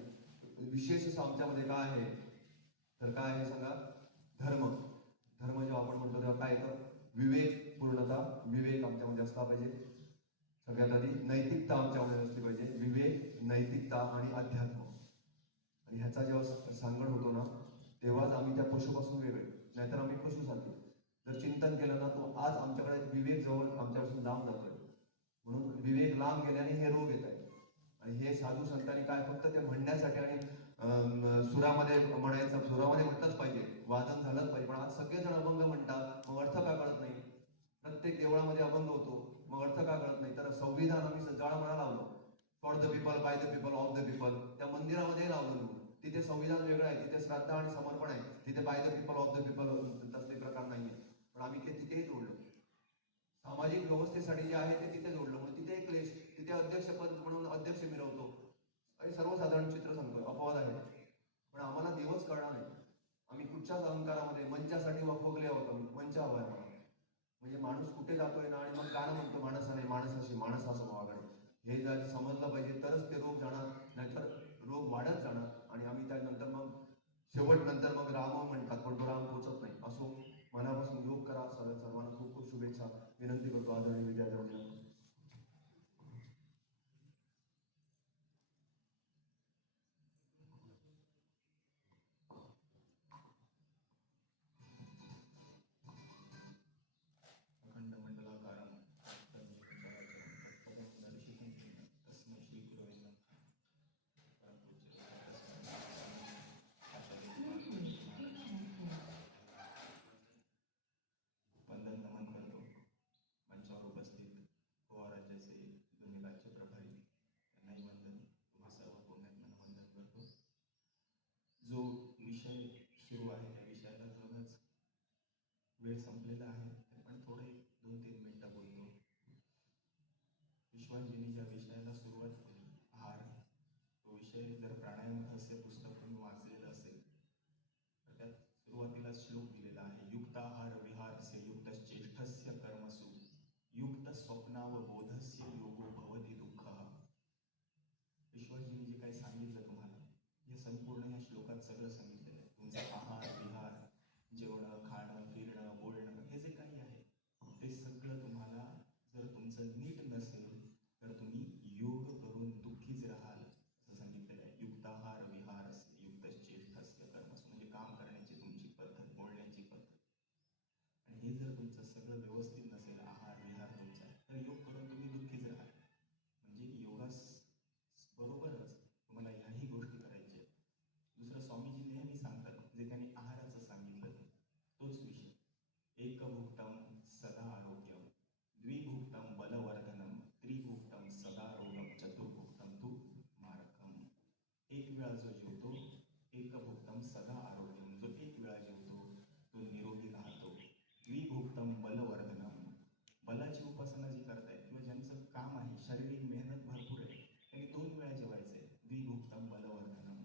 विशेष असं आमच्यामध्ये काय आहे तर काय आहे सांगा. धर्म. धर्म जेव्हा आपण म्हणतो तेव्हा काय येतं. विवेक, पूर्णता, विवेक आमच्यामध्ये असला पाहिजे. सगळ्यात आधी नैतिकता आमच्यामध्ये असली पाहिजे. विवेक, नैतिकता आणि अध्यात्म. आणि ह्याचा जेव्हा सांगड होतो ना तेव्हाच आम्ही त्या पशुपासून वेगळे. नाहीतर आम्ही पशुसारखे. जर चिंतन केलं ना तो आज आमच्याकडे विवेक जवळ आमच्यापासून लांब जातोय. म्हणून विवेक लांब गेल्याने हे रोग येत आहेत. आणि हे साधू संतांनी काय फक्त ते म्हणण्यासाठी आणि सुरामध्ये म्हणायचं, सुरामध्ये म्हटलंच पाहिजे, वादन झालंच पाहिजे. पण आज सगळेजण अभंग म्हणतात, मग अर्थ का कळत नाही. प्रत्येक देवळामध्ये अभंग होतो, मग अर्थ का कळत नाही. तर संविधान आम्ही सजाळ म्हणा लावलो. For the people, by the people, of the people. त्या मंदिरामध्ये लावलो. तिथे संविधान वेगळं आहे, तिथे श्रद्धा आणि समर्पण आहे. तिथे by the people, of the people तसले प्रकार नाहीये. पण आम्ही ते तिथेही जोडलो. सामाजिक व्यवस्थेसाठी जे आहे ते तिथे जोडलं. म्हणून तिथे एक क्लेश, तिथे अध्यक्षपद म्हणून अध्यक्ष मिरवतो. आणि सर्वसाधारण चित्र सांगतोय, अपवाद आहे. पण आम्हाला देवच कळणार नाही. आम्ही कुठच्याच अहंकारामध्ये मंचासाठी वफगले आहोत. आम्ही मंच हवाय आम्हाला. म्हणजे माणूस कुठे जातोय ना आणि मग गाणं म्हणतो माणसाने माणसाशी माणसा स्वभावाकडे. हे जर समजलं पाहिजे तरच ते रोग जाणार, नाहीतर रोग वाढत जाणार. आणि आम्ही त्यानंतर मग शेवट नंतर मग राम म्हणतात पण तो राम पोचत नाही. असो, मनापासून योग करा. सर्वांना खूप खूप शुभेच्छा विनंती करतो आदरणीय विद्यार्थ्यांना. अखंड मंडलाकारं दर्शितं तस्मै श्री गुरवे नमः. वंदन नमन करतो. मंचावर उपस्थित गोवा राज्याचे दोन्ही राज्य प्रभारी यांनाही वंदन. तुम्हा सर्व पुण्यातनं वंदन करतो. जो विषय सुरू आहे त्या विषयाला थोडंच वेळ संपलेला आहे, पण थोडे 2-3 मिनिटं बोलतो. विश्वासजींनी ज्या विषयाला सुरुवात केली, आहार, तो विषय जर प्राणायाम रहस्य पुस्तक तुम्ही वाचलेलं असेल तर त्यात सुरुवातीला श्लोक दिलेला आहे. युक्ताहार विहारस्य युक्तश्चेष्टस्य कर्मसु युक्त स्वप्नावबोधस्य योगो भवति दुःखः. विश्वासजींनी जे काही सांगितलं तुम्हाला, हे संपूर्ण या श्लोकात सगळं सांगितलेलं आहे. तुमचा आहार विहार, जेवणं खाणं फिरणं बोलणं, हे जे काही आहे ते सगळं तुम्हाला जर तुमचं नीट नसेल तर तुम्ही योग करून दुःखीच राहाल असं सांगितलेलं आहे. युक्ताहार विहार युक्तश्चेष्टस्य कर्मसु म्हणजे काम करण्याची तुमची पद्धत, बोलण्याची पद्धत, आणि हे जर तुमचं जर व्यवस्थित नसेल आहार विहार तुमचा, तर योग करून तुम्ही दुःखीच राहाल. म्हणजे योगास बरोबरच तुम्हाला ह्याही गोष्टी करायच्या आहेत. दुसरं स्वामीजी नेहमी सांगतात, जे त्यांनी आहाराचं सांगितलं तोच विषय. एकभुक्तम सदा आरोग्यम, द्विभुक्तम बलवर्धनम, त्रिभुक्तम सदा रोगम, चतुर्भुक्तम तू मारकम. एक वेळा जो जेवतो, एकभुक्तम सदा आरोग्यम, जो एक वेळा जेवतो तो निरोगी राहतो. द्विभुक्तम बलवर्धनम, बलाची उपासना जी करतायत किंवा ज्यांचं काम आहे, शारीरिक मेहनत भरपूर आहे, त्यांनी 2 वेळा जेवायचंय. द्विभुक्तम बलवर्धनम,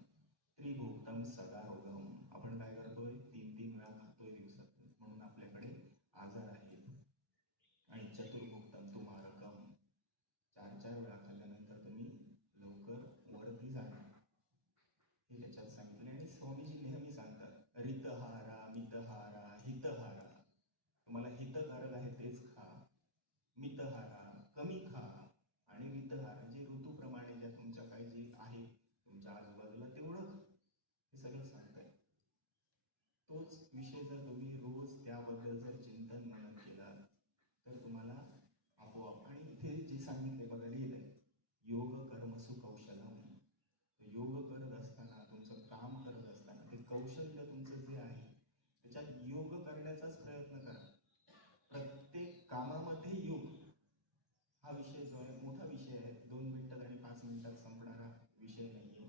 त्रिभुक्तम सदा रोगम. आपण काय करतोय? 3-3 वेळा खातोय दिवसात, म्हणून आपल्याकडे आजार आहेत. आणि चतुर्भुक्तम तू मारकम, 4-4 वेळा खाल्ल्यानंतर तुम्ही लवकर वरती जाणार, हे त्याच्यात सांगितले. आणि स्वामीजी नेहमी सांगतात, रितहारा मितहारा हितहारा. तुम्हाला हितकारक आहे तेच खा, मितहारा कमी खा, आणि रितहारा जे ऋतूप्रमाणे ज्या तुमच्या काही जे आहे तुमच्या आजूबाजूला तेवढं खा. हे सगळं सांगताय. तोच विषय जर तुम्ही रोज त्याबद्दल जर चिंतन मनन केला तर तुम्हाला आपोआप. आणि इथे जे सांगितले बघा, लिहिलंय योग कर्मसु कौशलम. योग करत असताना, तुमचं काम करत असताना, ते कौशल्य तुमचं जे आहे त्याच्यात योग करण्याचाच प्रयत्न करा. प्रत्येक कामामध्ये योग हा विषय जो आहे मोठा विषय आहे. 2 मिनिटात आणि 5 मिनिटात संपणारा विषय नाहीये.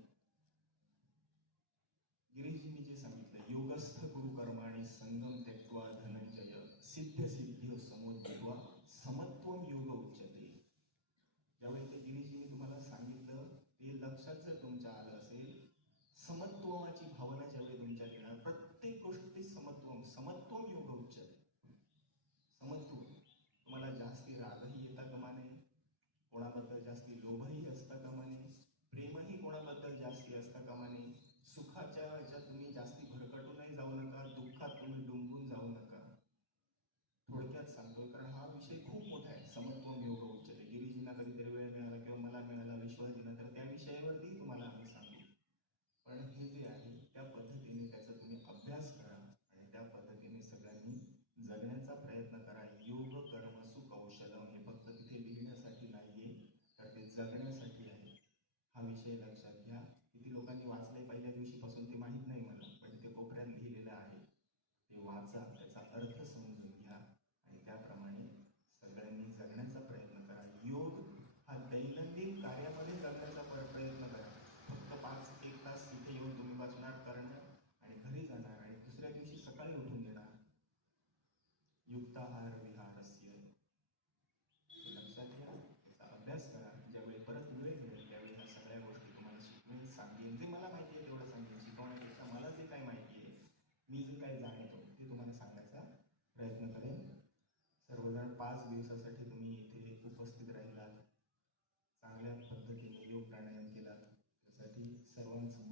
गिरीशजींनी जे सांगितलं, योगस्थ गुरु कर्माणि संगम त्यक्त्वा धनंजय, सिद्ध सिद्धी समोद्भित्वा समत्वम योग उच्यते. ज्यावेळी ते गिरीशजींनी तुम्हाला सांगितलं, ते लक्षात जर तुमच्या आलं असेल, समत्वमाची भावना ज्यावेळी तुमच्या येणार, प्रत्येक गोष्टी समत्वम योग उच्यते. समत्व. तुम्हाला जास्ती रागही येता कामा नये, कोणाबद्दल जास्ती लोभही असता कामा नये, प्रेमही कोणाबद्दल जास्ती असता कामा नये. सुखाच्या ह्याच्यात तुम्ही जास्ती भरकटूनही जाऊ नका, दुःखात तुम्ही डुंबून जाऊ नका. थोडक्यात सांगतोय, कारण हा विषय खूप मोठा आहे. समत्वम योग उच्यते. गिरीजींना कधीतरी वेळ मिळाला किंवा मला मिळाला, विश्वासजींना, तर त्या विषयावरती तुम्हाला आम्ही सांगू. पण हे जे आहे त्या पद्धतीने त्याचा तुम्ही अभ्यास करा आणि त्या पद्धतीने सगळ्यांनी जगण्याचा प्रयत्न करा. योग कर्मसु कौशलम हे फक्त तिथे लिहिण्यासाठी नाहीये, तर ते जगण्यासाठी आहे. हा विषय लक्षात घ्या. किती लोकांनी वाचलंय पहिल्या दिवशीपासून ते माहीत नाही मला, पण ते कोपऱ्यात लिहिलेलं आहे. ते वाचा, त्याचा अर्थ समजून घ्या आणि त्याप्रमाणे सगळ्यांनी जगण्याचा प्रयत्न करा. योग हा दैनंदिन कार्यामध्ये जगण्याचा प्रयत्न करा. फक्त 5-1 तास तिथे येऊन तुम्ही वाचणार, करणार आणि घरी जाणार आणि दुसऱ्या दिवशी सकाळी उठून देणार. युक्ताहार विहारस्य, लक्षात घ्या, त्याचा अभ्यास करा. ज्यावेळी परत वेळ मिळेल त्यावेळी ह्या सगळ्या गोष्टी तुम्हाला शिकवेन, सांगेन. जे मला माहिती आहे तेवढं सांगेन. शिकवण्यापेक्षा मला जे काय माहिती आहे, मी जे काय जाणतो ते तुम्हाला सांगायचा प्रयत्न करेन. सर्वजण 5 दिवसासाठी तुम्ही इथे उपस्थित राहिलात, चांगल्या पद्धतीने योग प्राणायाम केलात, त्यासाठी सर्वांचं